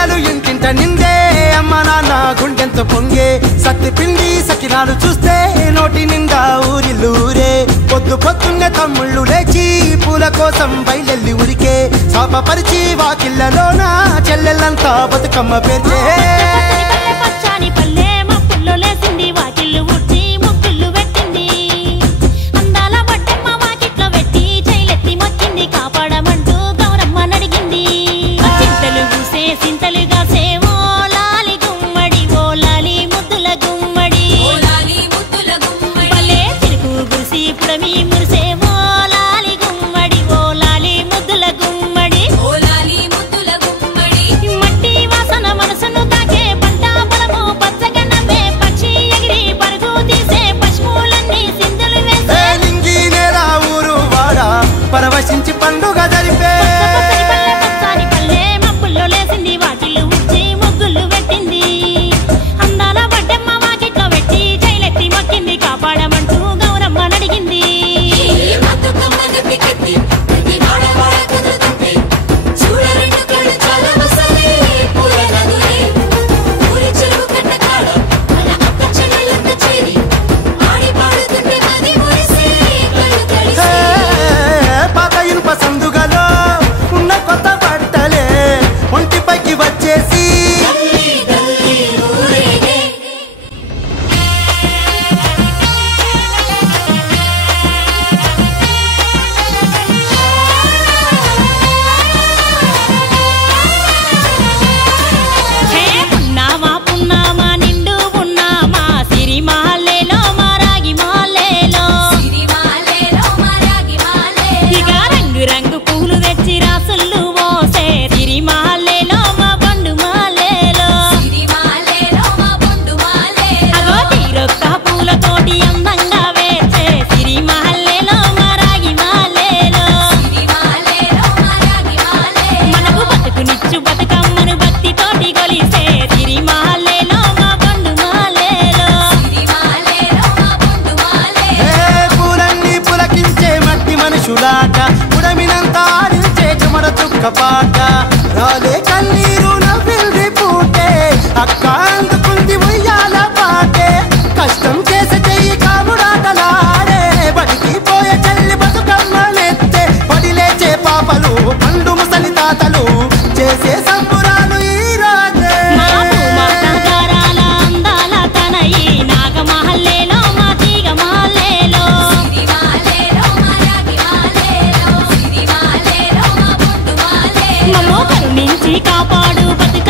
బిడ్డలు ఇంటింట నిందే అమ్మ నాన్న గుండెంత పొంగే సత్తి పిండి సకినాలు చూస్తే నోటి నిండా ఊరిల్లూరే పొద్దు పొద్దున్నే తమ్ముళ్ళు లేచి పూల కోసం బయలెల్లి ఉరికే శాపపరిచి వాకిళ్ళలోన చెల్లెళ్ళంతా బతుకమ్మ పేర్చే పరవశించి పండుగ జరిపే మబ్బుల్లో లేసింది వాకిళ్ళు ఊడ్చి ముగ్గులు పెట్టింది అందాల బడ్డమ్మ వాకిట్లో పెట్టి జైలెత్తి మొక్కింది కాపాడమంటూ గౌరమ్మ నడిగింది ఉడమినంత ఆడించే చెమడ చుక్కపాట రాలే కన్నీరు నవ్వింది పూటే అక్క అందుకుంది ఉయ్యాల పాటే కష్టం చేసే చెయ్యి కాముడాటలాడే బడికి పోయే చెల్లి బతుకమ్మనెత్తే పడి లేచే పాపలు పండు ముసలి తాతలు చేసే సంబురాలు ఈ రోజే కాపాడు బతుక